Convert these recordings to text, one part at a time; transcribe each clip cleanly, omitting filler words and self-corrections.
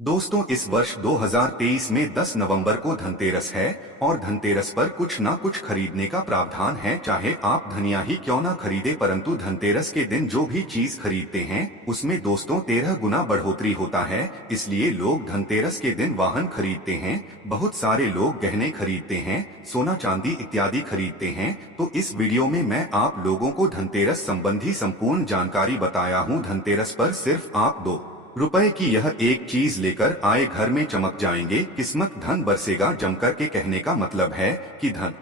दोस्तों, इस वर्ष 2023 में 10 नवंबर को धनतेरस है और धनतेरस पर कुछ ना कुछ खरीदने का प्रावधान है। चाहे आप धनिया ही क्यों ना खरीदे, परंतु धनतेरस के दिन जो भी चीज खरीदते हैं उसमें दोस्तों 13 गुना बढ़ोतरी होता है। इसलिए लोग धनतेरस के दिन वाहन खरीदते हैं, बहुत सारे लोग गहने खरीदते हैं, सोना चांदी इत्यादि खरीदते हैं। तो इस वीडियो में मैं आप लोगों को धनतेरस संबंधी संपूर्ण जानकारी बताया हूँ। धनतेरस पर सिर्फ आप ₹2 की यह एक चीज लेकर आए, घर में चमक जाएंगे, किस्मत धन बरसेगा जमकर के। कहने का मतलब है कि धन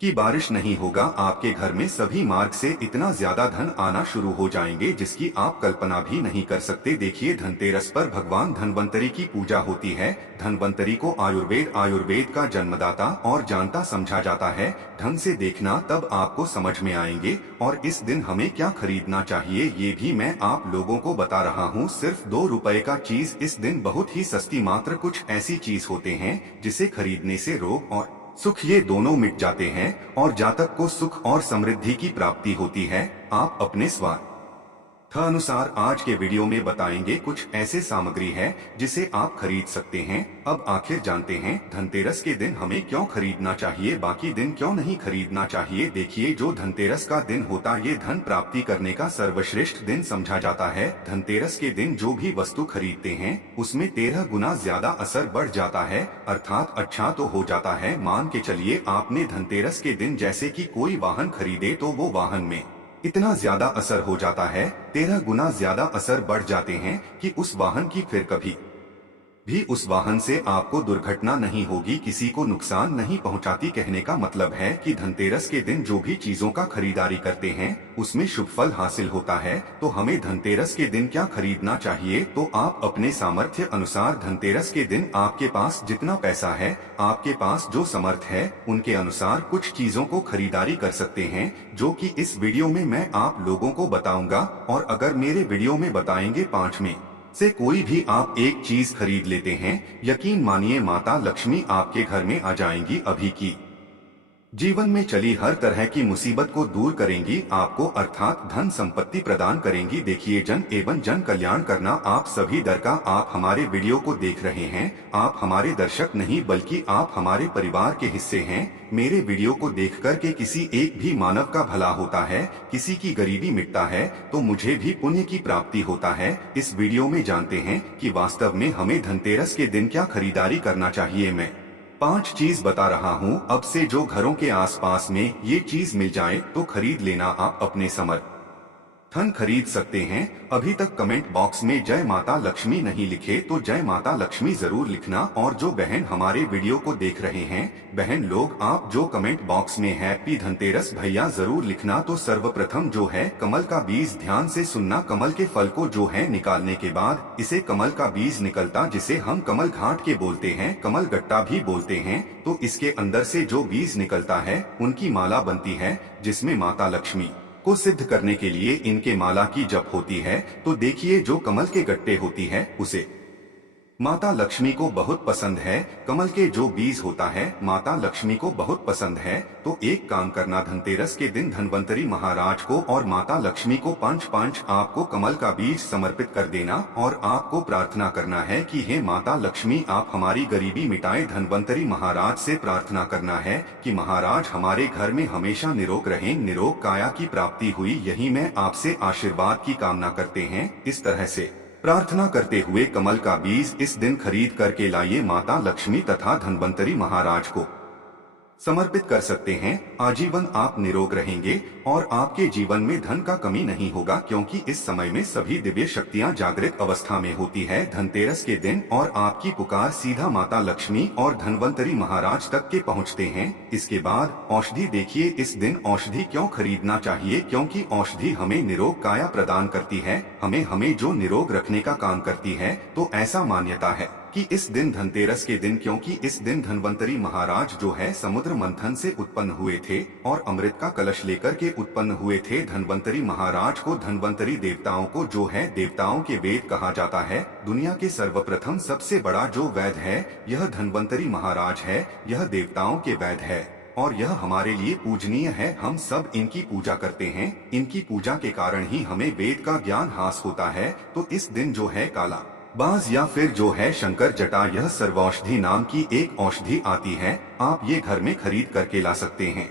की बारिश नहीं होगा, आपके घर में सभी मार्ग से इतना ज्यादा धन आना शुरू हो जाएंगे जिसकी आप कल्पना भी नहीं कर सकते। देखिए, धनतेरस पर भगवान धनवंतरी की पूजा होती है। धनवंतरी को आयुर्वेद का जन्मदाता और जानता समझा जाता है। ढंग से देखना, तब आपको समझ में आएंगे। और इस दिन हमें क्या खरीदना चाहिए ये भी मैं आप लोगों को बता रहा हूँ। सिर्फ ₹2 का चीज इस दिन बहुत ही सस्ती। मात्र कुछ ऐसी चीज होते हैं जिसे खरीदने से रोग और सुख ये दोनों मिट जाते हैं और जातक को सुख और समृद्धि की प्राप्ति होती है। आप अपने स्वार्थ अनुसार आज के वीडियो में बताएंगे कुछ ऐसे सामग्री है जिसे आप खरीद सकते हैं। अब आखिर जानते हैं धनतेरस के दिन हमें क्यों खरीदना चाहिए, बाकी दिन क्यों नहीं खरीदना चाहिए। देखिए, जो धनतेरस का दिन होता ये धन प्राप्ति करने का सर्वश्रेष्ठ दिन समझा जाता है। धनतेरस के दिन जो भी वस्तु खरीदते हैं उसमें 13 गुना ज्यादा असर बढ़ जाता है, अर्थात अच्छा तो हो जाता है। मान के चलिए आपने धनतेरस के दिन जैसे कि कोई वाहन खरीदे तो वो वाहन में इतना ज्यादा असर हो जाता है, 13 गुना ज्यादा असर बढ़ जाते हैं कि उस वाहन की फिर कभी भी उस वाहन से आपको दुर्घटना नहीं होगी, किसी को नुकसान नहीं पहुंचाती। कहने का मतलब है कि धनतेरस के दिन जो भी चीजों का खरीदारी करते हैं उसमें शुभ फल हासिल होता है। तो हमें धनतेरस के दिन क्या खरीदना चाहिए, तो आप अपने सामर्थ्य अनुसार धनतेरस के दिन आपके पास जितना पैसा है, आपके पास जो समर्थ है, उनके अनुसार कुछ चीजों को खरीदारी कर सकते हैं, जो कि इस वीडियो में मैं आप लोगों को बताऊंगा। और अगर मेरे वीडियो में बताएंगे 5 में से कोई भी आप एक चीज खरीद लेते हैं, यकीन मानिए माता लक्ष्मी आपके घर में आ जाएंगी। अभी की जीवन में चली हर तरह की मुसीबत को दूर करेंगी, आपको अर्थात धन संपत्ति प्रदान करेंगी। देखिए, जन एवं जन कल्याण करना आप सभी दर का। आप हमारे वीडियो को देख रहे हैं, आप हमारे दर्शक नहीं बल्कि आप हमारे परिवार के हिस्से हैं। मेरे वीडियो को देखकर के किसी एक भी मानव का भला होता है, किसी की गरीबी मिटता है, तो मुझे भी पुण्य की प्राप्ति होता है। इस वीडियो में जानते हैं कि वास्तव में हमें धनतेरस के दिन क्या खरीदारी करना चाहिए। मैं 5 चीज बता रहा हूँ। अब से जो घरों के आसपास में ये चीज मिल जाए तो खरीद लेना। आप अपने समर्थ धन खरीद सकते हैं। अभी तक कमेंट बॉक्स में जय माता लक्ष्मी नहीं लिखे तो जय माता लक्ष्मी जरूर लिखना। और जो बहन हमारे वीडियो को देख रहे हैं, बहन लोग, आप जो कमेंट बॉक्स में हैप्पी धनतेरस भैया जरूर लिखना। तो सर्वप्रथम जो है कमल का बीज, ध्यान से सुनना। कमल के फल को जो है निकालने के बाद इसे कमल का बीज निकलता, जिसे हम कमल घाट के बोलते हैं, कमल गट्टा भी बोलते हैं। तो इसके अंदर से जो बीज निकलता है उनकी माला बनती है, जिसमें माता लक्ष्मी को सिद्ध करने के लिए इनके माला की जप होती है। तो देखिए, जो कमल के गट्टे होती है उसे माता लक्ष्मी को बहुत पसंद है। कमल के जो बीज होता है माता लक्ष्मी को बहुत पसंद है। तो एक काम करना, धनतेरस के दिन धनवंतरी महाराज को और माता लक्ष्मी को 5 आपको कमल का बीज समर्पित कर देना। और आपको प्रार्थना करना है कि हे माता लक्ष्मी, आप हमारी गरीबी मिटाए। धनवंतरी महाराज से प्रार्थना करना है कि महाराज हमारे घर में हमेशा निरोग रहें, निरोग काया की प्राप्ति हुई, यही मैं आपसे आशीर्वाद की कामना करते हैं। इस तरह से प्रार्थना करते हुए कमल का बीज इस दिन खरीद करके लाइए। माता लक्ष्मी तथा धनवंतरी महाराज को समर्पित कर सकते हैं। आजीवन आप निरोग रहेंगे और आपके जीवन में धन का कमी नहीं होगा, क्योंकि इस समय में सभी दिव्य शक्तियां जागृत अवस्था में होती है धनतेरस के दिन। और आपकी पुकार सीधा माता लक्ष्मी और धनवंतरी महाराज तक के पहुंचते हैं। इसके बाद औषधि देखिए, इस दिन औषधि क्यों खरीदना चाहिए, क्योंकि औषधि हमें निरोग काया प्रदान करती है, हमें जो निरोग रखने का काम करती है। तो ऐसा मान्यता है कि इस दिन धनतेरस के दिन, क्योंकि इस दिन धनवंतरी महाराज जो है समुद्र मंथन से उत्पन्न हुए थे और अमृत का कलश लेकर के उत्पन्न हुए थे। धनवंतरी महाराज को, धनवंतरी देवताओं को जो है देवताओं के वेद कहा जाता है। दुनिया के सर्वप्रथम सबसे बड़ा जो वैद है यह धनवंतरी महाराज है, यह देवताओं के वैद है और यह हमारे लिए पूजनीय है। हम सब इनकी पूजा करते हैं, इनकी पूजा के कारण ही हमें वेद का ज्ञान हासिल होता है। तो इस दिन जो है काला बाज या फिर जो है शंकर जटा, यह सर्वौषधि नाम की एक औषधि आती है। आप ये घर में खरीद करके ला सकते हैं।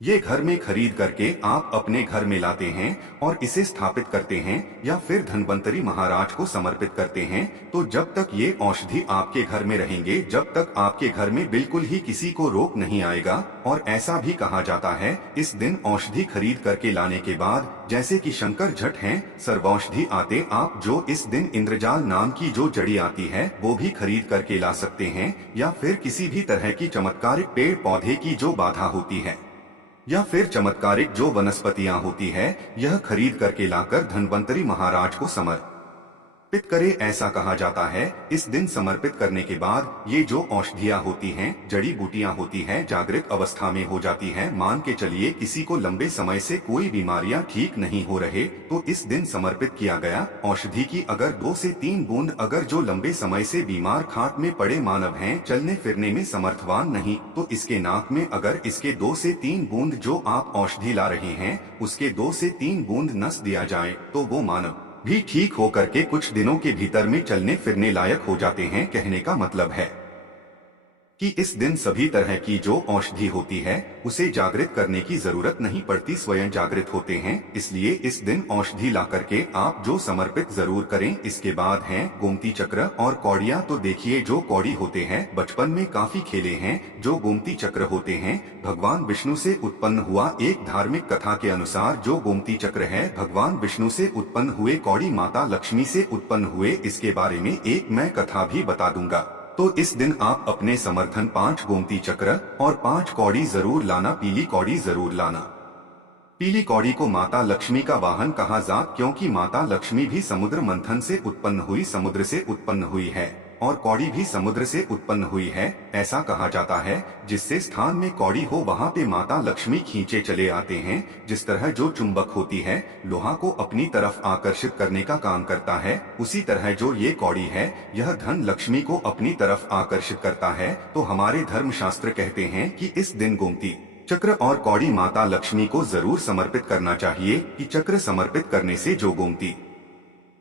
ये घर में खरीद करके आप अपने घर में लाते हैं और इसे स्थापित करते हैं या फिर धन्वंतरी महाराज को समर्पित करते हैं। तो जब तक ये औषधि आपके घर में रहेंगे, जब तक आपके घर में बिल्कुल ही किसी को रोग नहीं आएगा। और ऐसा भी कहा जाता है, इस दिन औषधि खरीद करके लाने के बाद, जैसे कि शंकर झट हैं, सर्वौषधि आते, आप जो इस दिन इंद्रजाल नाम की जो जड़ी आती है वो भी खरीद करके ला सकते हैं। या फिर किसी भी तरह की चमत्कारिक पेड़ पौधे की जो बाधा होती है या फिर चमत्कारिक जो वनस्पतियां होती है, यह खरीद करके लाकर धन्वंतरी महाराज को समर्पित करे। ऐसा कहा जाता है, इस दिन समर्पित करने के बाद ये जो औषधियां होती हैं, जड़ी बूटियां होती हैं, जागृत अवस्था में हो जाती हैं। मान के चलिए किसी को लंबे समय से कोई बीमारियां ठीक नहीं हो रहे, तो इस दिन समर्पित किया गया औषधि की अगर 2 से 3 बूंद, अगर जो लंबे समय से बीमार खाट में पड़े मानव हैं, चलने फिरने में समर्थवान नहीं, तो इसके नाक में अगर इसके 2 से 3 बूंद जो आप औषधि ला रहे हैं, उसके 2 से 3 बूंद नस दिया जाए, तो वो मानव भी ठीक होकर के कुछ दिनों के भीतर में चलने फिरने लायक हो जाते हैं। कहने का मतलब है कि इस दिन सभी तरह की जो औषधि होती है उसे जागृत करने की जरूरत नहीं पड़ती, स्वयं जागृत होते हैं। इसलिए इस दिन औषधि ला करके आप जो समर्पित जरूर करें। इसके बाद है गोमती चक्र और कौड़ियां। तो देखिए, जो कौड़ी होते हैं, बचपन में काफी खेले हैं। जो गोमती चक्र होते हैं, भगवान विष्णु से उत्पन्न हुआ। एक धार्मिक कथा के अनुसार जो गोमती चक्र है, भगवान विष्णु से उत्पन्न हुए, कौड़ी माता लक्ष्मी से उत्पन्न हुए। इसके बारे में एक मैं कथा भी बता दूंगा। तो इस दिन आप अपने समर्थन 5 गोमती चक्र और 5 कौड़ी जरूर लाना। पीली कौड़ी जरूर लाना। पीली कौड़ी को माता लक्ष्मी का वाहन कहा जाता, क्योंकि माता लक्ष्मी भी समुद्र मंथन से उत्पन्न हुई, समुद्र से उत्पन्न हुई है, और कौड़ी भी समुद्र से उत्पन्न हुई है। ऐसा कहा जाता है, जिससे स्थान में कौड़ी हो वहाँ पे माता लक्ष्मी खींचे चले आते हैं। जिस तरह जो चुंबक होती है, लोहा को अपनी तरफ आकर्षित करने का काम करता है, उसी तरह जो ये कौड़ी है, यह धन लक्ष्मी को अपनी तरफ आकर्षित करता है। तो हमारे धर्मशास्त्र कहते हैं कि इस दिन गोमती चक्र और कौड़ी माता लक्ष्मी को जरूर समर्पित करना चाहिए। कि चक्र समर्पित करने से जो गोमती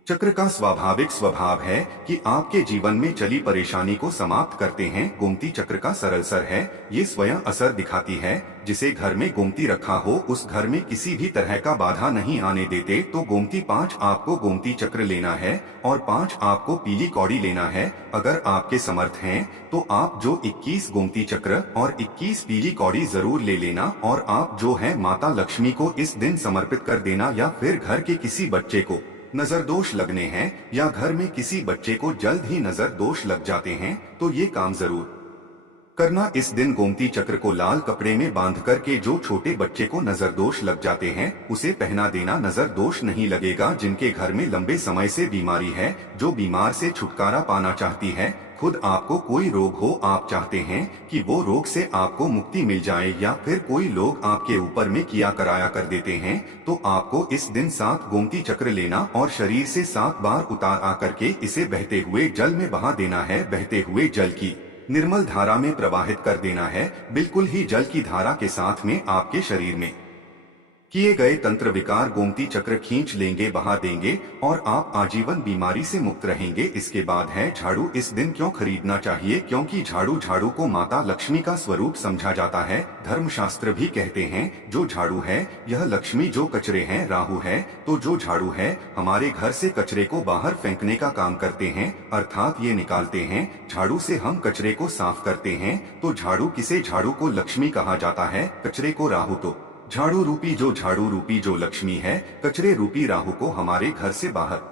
चक्र का स्वाभाविक स्वभाव है कि आपके जीवन में चली परेशानी को समाप्त करते हैं। गोमती चक्र का सरल सर है, ये स्वयं असर दिखाती है। जिसे घर में गोमती रखा हो, उस घर में किसी भी तरह का बाधा नहीं आने देते। तो गोमती 5 आपको गोमती चक्र लेना है और 5 आपको पीली कौड़ी लेना है। अगर आपके समर्थ हैं तो आप जो 21 गोमती चक्र और 21 पीली कौड़ी जरूर ले लेना। और आप जो है माता लक्ष्मी को इस दिन समर्पित कर देना। या फिर घर के किसी बच्चे को नजर दोष लगने हैं, या घर में किसी बच्चे को जल्द ही नजर दोष लग जाते हैं, तो ये काम जरूर करना। इस दिन गोमती चक्र को लाल कपड़े में बांध करके जो छोटे बच्चे को नजर दोष लग जाते हैं, उसे पहना देना। नजर दोष नहीं लगेगा। जिनके घर में लंबे समय से बीमारी है, जो बीमार से छुटकारा पाना चाहती है, खुद आपको कोई रोग हो, आप चाहते हैं कि वो रोग से आपको मुक्ति मिल जाए, या फिर कोई लोग आपके ऊपर में किया कराया कर देते हैं, तो आपको इस दिन 7 गोमती चक्र लेना और शरीर से 7 बार उतार आकर के इसे बहते हुए जल में बहा देना है। बहते हुए जल की निर्मल धारा में प्रवाहित कर देना है। बिल्कुल ही जल की धारा के साथ में आपके शरीर में किए गए तंत्र विकार गोमती चक्र खींच लेंगे, बहा देंगे, और आप आजीवन बीमारी से मुक्त रहेंगे। इसके बाद है झाड़ू। इस दिन क्यों खरीदना चाहिए? क्योंकि झाड़ू को माता लक्ष्मी का स्वरूप समझा जाता है। धर्मशास्त्र भी कहते हैं, जो झाड़ू है यह लक्ष्मी, जो कचरे हैं राहु है। तो जो झाड़ू है हमारे घर से कचरे को बाहर फेंकने का काम करते हैं, अर्थात ये निकालते हैं। झाड़ू से हम कचरे को साफ करते हैं। तो झाड़ू को लक्ष्मी कहा जाता है, कचरे को राहु। तो झाड़ू रूपी जो लक्ष्मी है, कचरे रूपी राहु को हमारे घर से बाहर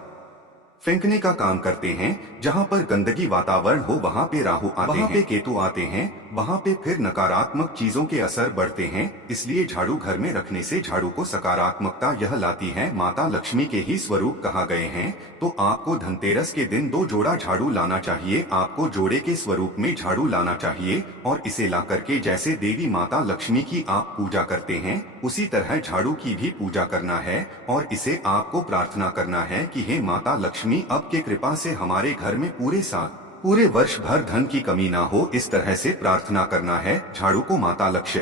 फेंकने का काम करते हैं। जहाँ पर गंदगी वातावरण हो, वहाँ पे राहु आते हैं, वहाँ पे केतु आते हैं, वहाँ पे फिर नकारात्मक चीजों के असर बढ़ते हैं। इसलिए झाड़ू घर में रखने से झाड़ू को सकारात्मकता यह लाती है। माता लक्ष्मी के ही स्वरूप कहा गए हैं। तो आपको धनतेरस के दिन 2 जोड़ा झाड़ू लाना चाहिए। आपको जोड़े के स्वरूप में झाड़ू लाना चाहिए और इसे ला करके जैसे देवी माता लक्ष्मी की आप पूजा करते हैं, उसी तरह झाड़ू की भी पूजा करना है। और इसे आपको प्रार्थना करना है कि हे माता लक्ष्मी, अब के कृपा से हमारे घर में पूरे वर्ष भर धन की कमी ना हो। इस तरह से प्रार्थना करना है। झाड़ू को माता लक्ष्मी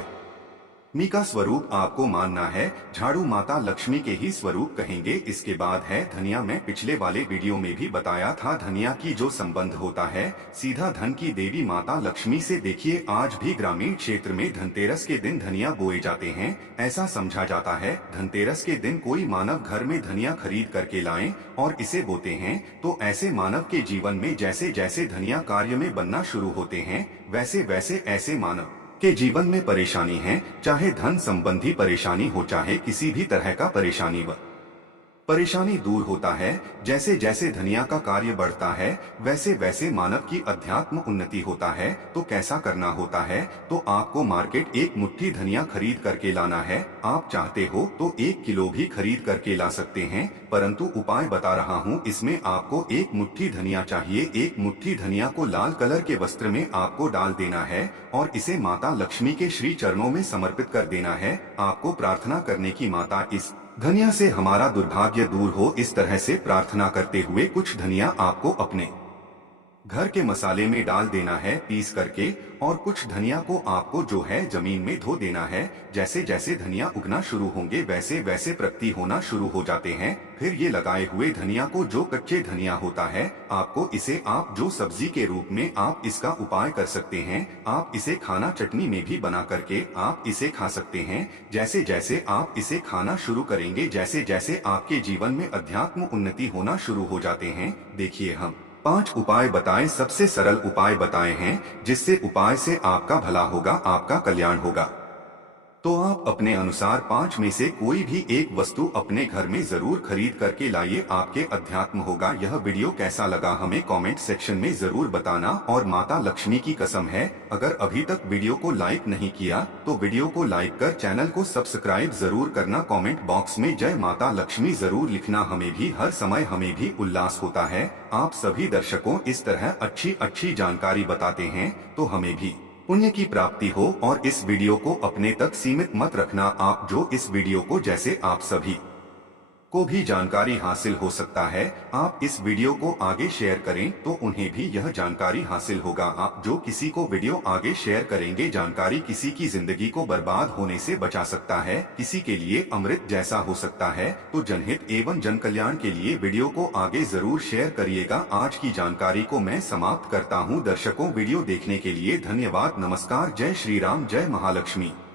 का स्वरूप आपको मानना है, झाड़ू माता लक्ष्मी के ही स्वरूप कहेंगे। इसके बाद है धनिया। मैं पिछले वाले वीडियो में भी बताया था धनिया की जो संबंध होता है सीधा धन की देवी माता लक्ष्मी से। देखिए आज भी ग्रामीण क्षेत्र में धनतेरस के दिन धनिया बोए जाते हैं। ऐसा समझा जाता है धनतेरस के दिन कोई मानव घर में धनिया खरीद करके लाएं और इसे बोते हैं तो ऐसे मानव के जीवन में जैसे जैसे धनिया कार्य में बनना शुरू होते हैं वैसे वैसे ऐसे मानव के जीवन में परेशानी है, चाहे धन संबंधी परेशानी हो चाहे किसी भी तरह का परेशानी दूर होता है। जैसे जैसे धनिया का कार्य बढ़ता है वैसे वैसे मानव की अध्यात्म उन्नति होता है। तो कैसा करना होता है, तो आपको मार्केट एक मुट्ठी धनिया खरीद करके लाना है। आप चाहते हो तो 1 किलो भी खरीद करके ला सकते हैं, परंतु उपाय बता रहा हूँ इसमें आपको 1 मुट्ठी धनिया चाहिए। 1 मुट्ठी धनिया को लाल कलर के वस्त्र में आपको डाल देना है और इसे माता लक्ष्मी के श्री चरणों में समर्पित कर देना है। आपको प्रार्थना करने की माता इस धनिया से हमारा दुर्भाग्य दूर हो, इस तरह से प्रार्थना करते हुए कुछ धनिया आपको अपने घर के मसाले में डाल देना है पीस करके, और कुछ धनिया को आपको जो है जमीन में धो देना है। जैसे जैसे धनिया उगना शुरू होंगे वैसे वैसे प्रगति होना शुरू हो जाते हैं। फिर ये लगाए हुए धनिया को, जो कच्चे धनिया होता है, आपको इसे आप जो सब्जी के रूप में आप इसका उपाय कर सकते हैं। आप इसे खाना चटनी में भी बना करके आप इसे खा सकते हैं। जैसे जैसे आप इसे खाना शुरू करेंगे जैसे जैसे आपके जीवन में अध्यात्म उन्नति होना शुरू हो जाते हैं। देखिए हम 5 उपाय बताए, सबसे सरल उपाय बताए हैं जिससे उपाय से आपका भला होगा, आपका कल्याण होगा। तो आप अपने अनुसार 5 में से कोई भी एक वस्तु अपने घर में जरूर खरीद करके लाइए, आपके अध्यात्म होगा। यह वीडियो कैसा लगा हमें कमेंट सेक्शन में जरूर बताना। और माता लक्ष्मी की कसम है, अगर अभी तक वीडियो को लाइक नहीं किया तो वीडियो को लाइक कर चैनल को सब्सक्राइब जरूर करना। कमेंट बॉक्स में जय माता लक्ष्मी जरूर लिखना, हमें भी हर समय हमें भी उल्लास होता है। आप सभी दर्शकों इस तरह अच्छी अच्छी जानकारी बताते हैं तो हमें भी पुण्य की प्राप्ति हो। और इस वीडियो को अपने तक सीमित मत रखना, आप जो इस वीडियो को जैसे आप सभी को भी जानकारी हासिल हो सकता है, आप इस वीडियो को आगे शेयर करें तो उन्हें भी यह जानकारी हासिल होगा। आप जो किसी को वीडियो आगे शेयर करेंगे, जानकारी किसी की जिंदगी को बर्बाद होने से बचा सकता है, किसी के लिए अमृत जैसा हो सकता है। तो जनहित एवं जन कल्याण के लिए वीडियो को आगे जरूर शेयर करिएगा। आज की जानकारी को मैं समाप्त करता हूँ। दर्शकों वीडियो देखने के लिए धन्यवाद। नमस्कार। जय श्री राम, जय महालक्ष्मी।